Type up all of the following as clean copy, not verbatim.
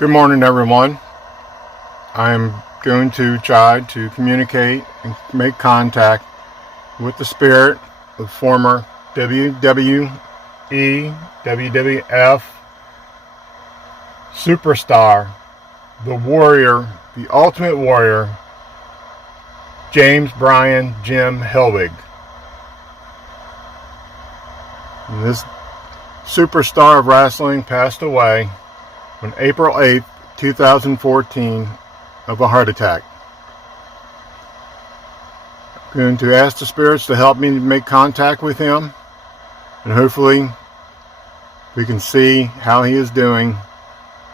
Good morning, everyone. I'm going to try to communicate and make contact with the spirit of former WWE, WWF superstar, the warrior, the ultimate warrior, James Bryan Jim Hellwig. And this superstar of wrestling passed away on April 8th, 2014 of a heart attack. I'm going to ask the spirits to help me make contact with him, and hopefully we can see how he is doing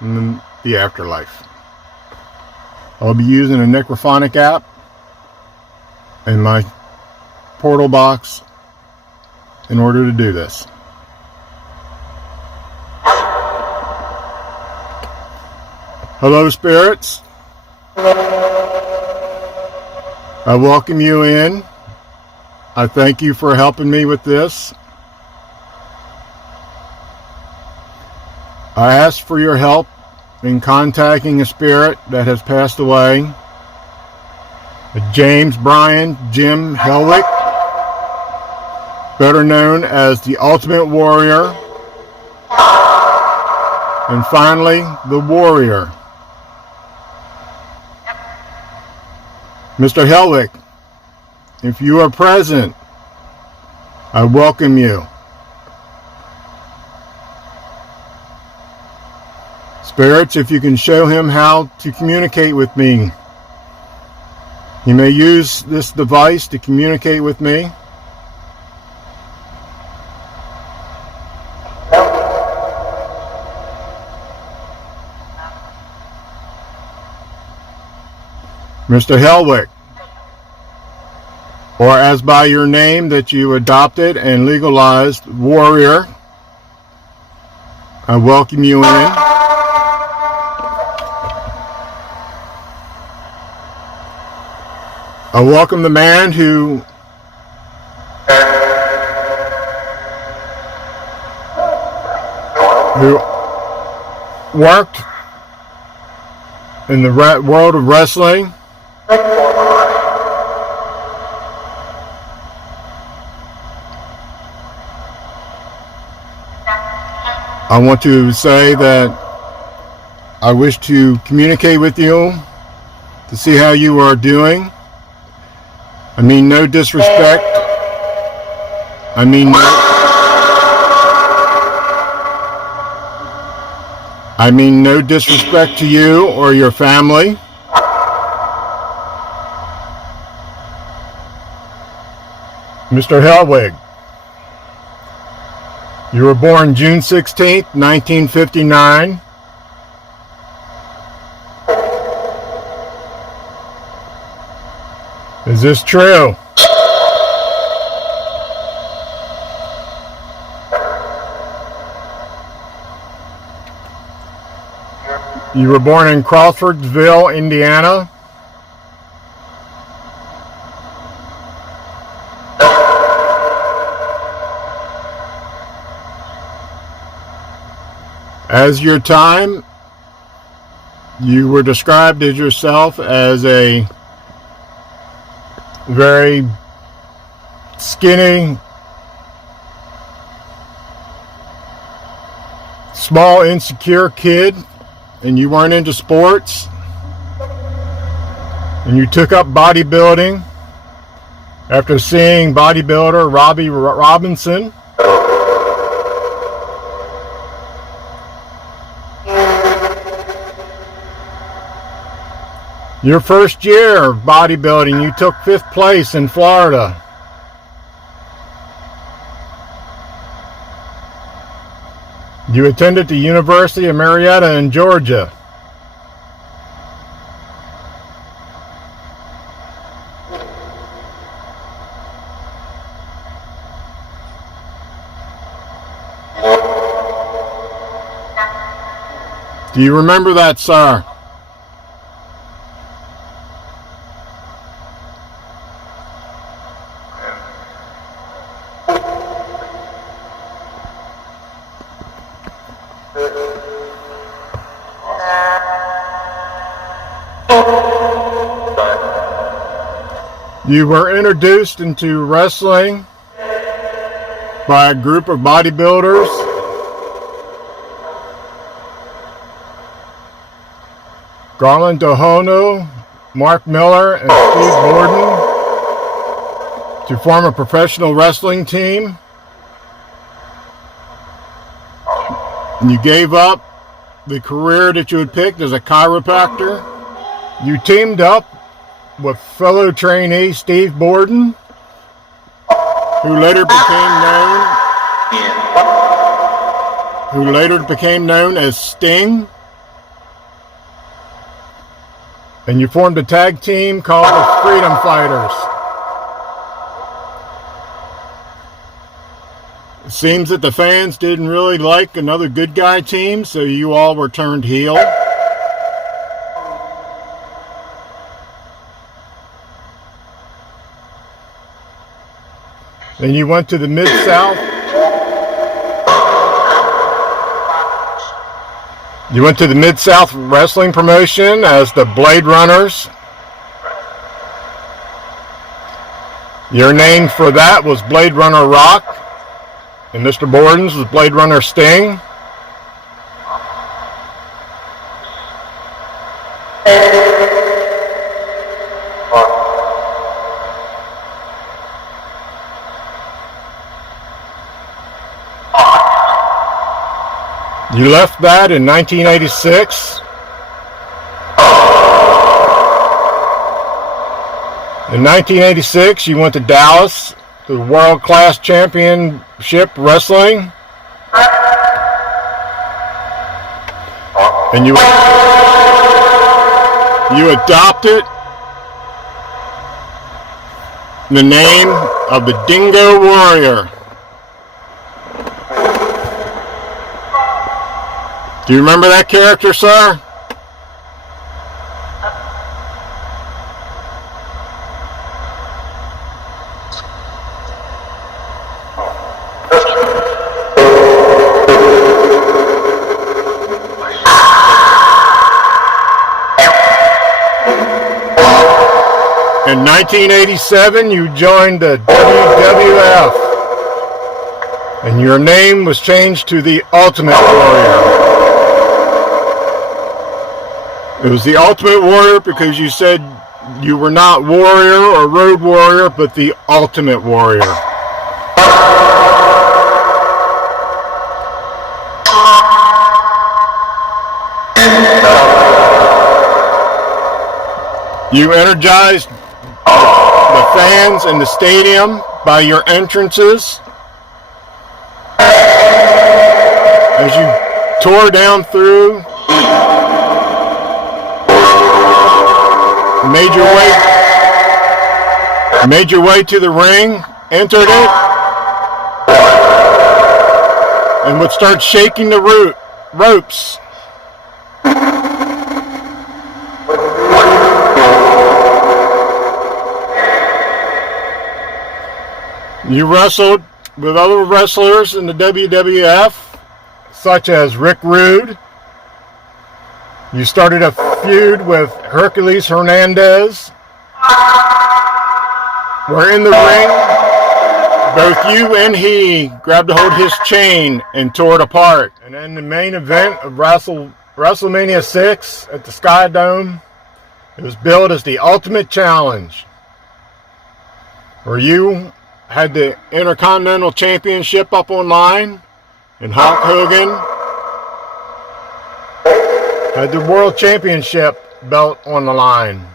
in the afterlife. I'll be using a Necrophonic app and my portal box in order to do this. Hello, spirits. I welcome you in. I thank you for helping me with this. I ask for your help in contacting a spirit that has passed away, James Bryan Jim Hellwig, better known as the Ultimate Warrior, and finally, the Warrior. Mr. Hellwig, if you are present, I welcome you. Spirits, if you can show him how to communicate with me. He may use this device to communicate with me. Mr. Hellwig, or as by your name that you adopted and legalized, Warrior, I welcome you in. I welcome the man who worked in the world of wrestling. I want to say that I wish to communicate with you to see how you are doing. I mean no disrespect. I mean no disrespect to you or your family. Mr. Hellwig, you were born June 16th, 1959. Is this true? You were born in Crawfordsville, Indiana. As your time, you were described as yourself as a very skinny, small, insecure kid, and you weren't into sports, and you took up bodybuilding after seeing bodybuilder Robbie Robinson. Your first year of bodybuilding, you took 5th place in Florida. You attended the University of Marietta in Georgia. Do you remember that, sir? You were introduced into wrestling by a group of bodybuilders. Garland Dohono, Mark Miller, and Steve Borden, to form a professional wrestling team. And you gave up the career that you had picked as a chiropractor. You teamed up with fellow trainee Steve Borden, who later became known as Sting. And you formed a tag team called the Freedom Fighters. It seems that the fans didn't really like another good guy team, so you all were turned heel. Then you went to the Mid-South. You went to the Mid-South Wrestling Promotion as the Blade Runners. Your name for that was Blade Runner Rock, and Mr. Borden's was Blade Runner Sting. You left that in 1986. In 1986, you went to Dallas to the World Class Championship Wrestling. And you adopted the name of the Dingo Warrior. Do you remember that character, sir? In 1987, you joined the WWF, and your name was changed to the Ultimate Warrior. It was the Ultimate Warrior because you said you were not warrior or road warrior, but the Ultimate Warrior. You energized the fans in the stadium by your entrances as you tore down through, made your way to the ring, entered it, and would start shaking the ropes. You wrestled with other wrestlers in the WWF, such as Rick Rude. You started a feud with Hercules Hernandez, where in the ring, both you and he grabbed a hold of his chain and tore it apart. And in the main event of WrestleMania 6 at the Sky Dome, it was billed as the Ultimate Challenge, where you had the Intercontinental Championship up on line, and Hulk Hogan had the World Championship belt on the line.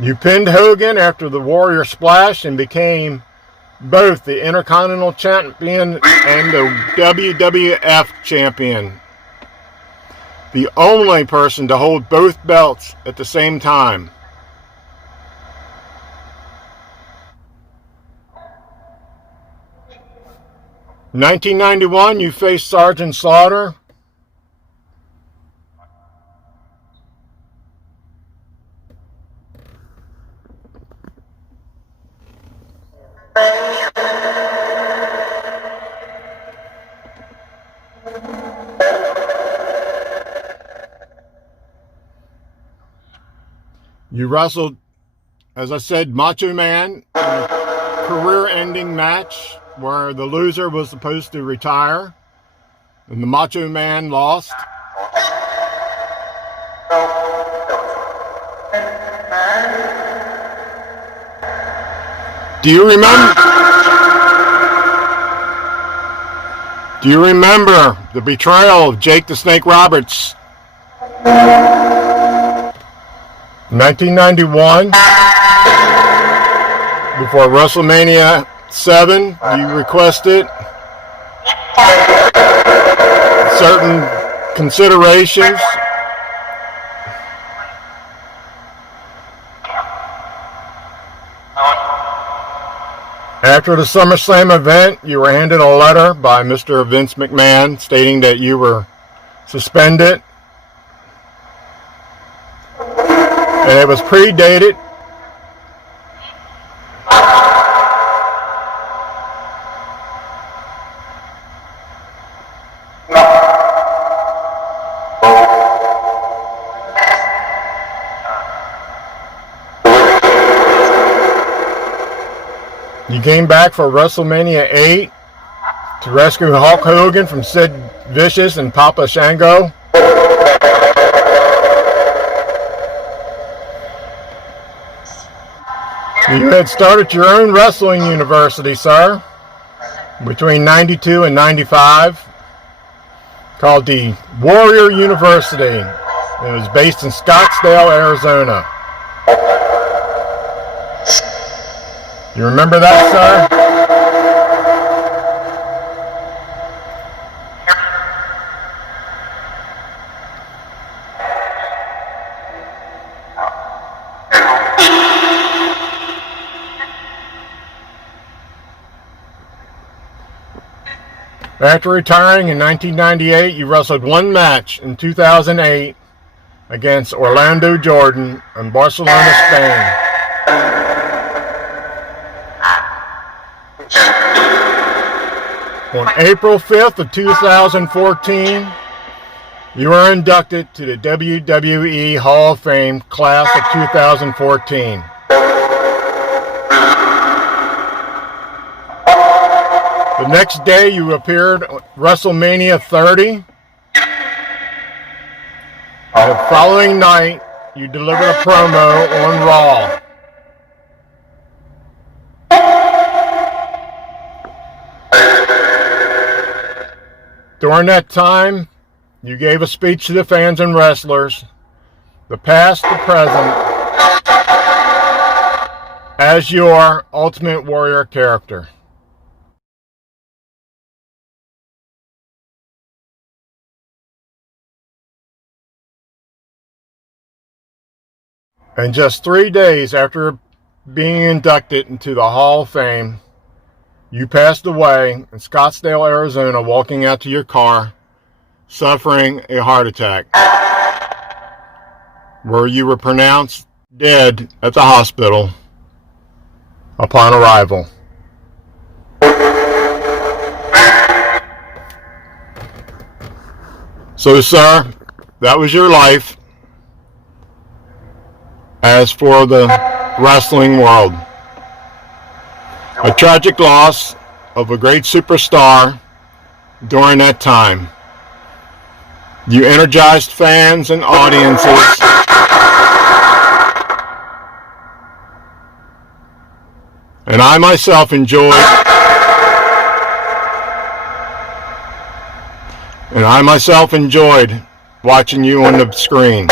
You pinned Hogan after the Warrior Splash and became both the Intercontinental Champion and the WWF Champion. The only person to hold both belts at the same time. In 1991, you faced Sergeant Slaughter. You wrestled, as I said, Macho Man in a career-ending match where the loser was supposed to retire, and the Macho Man lost. Do you remember the betrayal of Jake the Snake Roberts? 1991, before WrestleMania 7, you requested certain considerations. After the SummerSlam event, you were handed a letter by Mr. Vince McMahon stating that you were suspended. And it was predated. You came back for WrestleMania 8 to rescue Hulk Hogan from Sid Vicious and Papa Shango. You had started your own wrestling university, sir, between 92 and 95, called the Warrior University. It was based in Scottsdale, Arizona. You remember that, sir? After retiring in 1998, you wrestled one match in 2008 against Orlando Jordan in Barcelona, Spain. On April 5th of 2014, you were inducted to the WWE Hall of Fame class of 2014. The next day, you appeared at WrestleMania 30. The following night, you delivered a promo on Raw. During that time, you gave a speech to the fans and wrestlers, the past, the present, as your Ultimate Warrior character. And just 3 days after being inducted into the Hall of Fame, you passed away in Scottsdale, Arizona, walking out to your car, suffering a heart attack, where you were pronounced dead at the hospital upon arrival. So, sir, that was your life. As for the wrestling world, a tragic loss of a great superstar during that time. You energized fans and audiences. And I myself enjoyed watching you on the screen.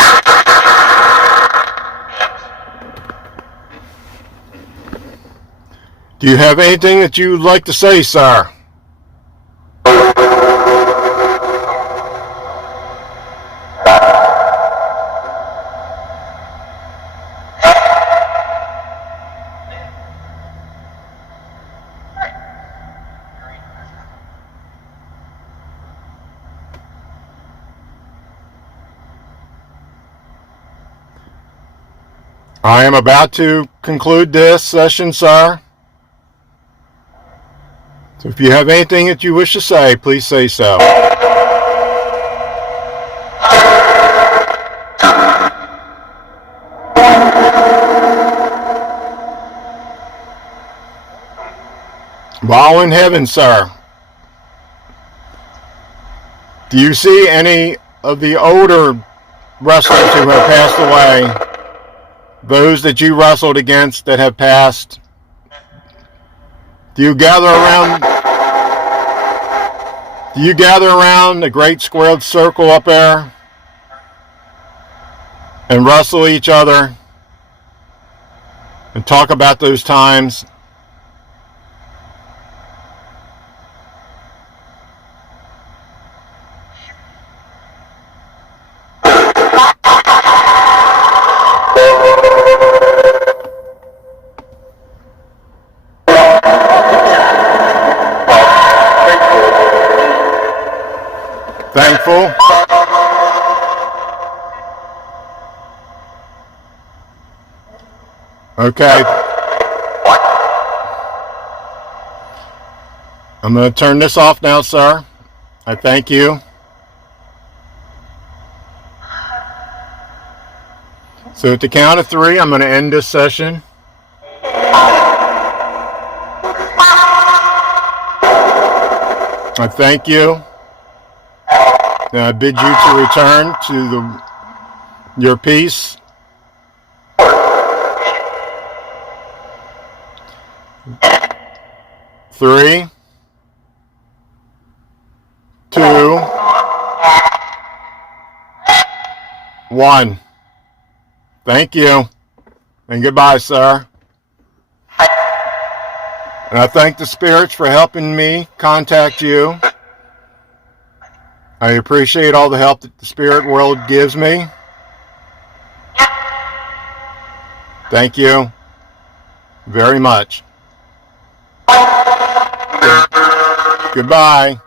Do you have anything that you would like to say, sir? I am about to conclude this session, sir. So if you have anything that you wish to say, please say so. While in heaven, sir, do you see any of the older wrestlers who have passed away? Those that you wrestled against that have passed? Do you gather around a great squared circle up there and wrestle each other and talk about those times? Thankful? Okay. I'm going to turn this off now, sir. I thank you. So at the count of 3, I'm going to end this session. I thank you. And I bid you to return to your peace. 3, 2, 1. Thank you. And goodbye, sir. And I thank the spirits for helping me contact you. I appreciate all the help that the spirit world gives me. Thank you very much. Goodbye.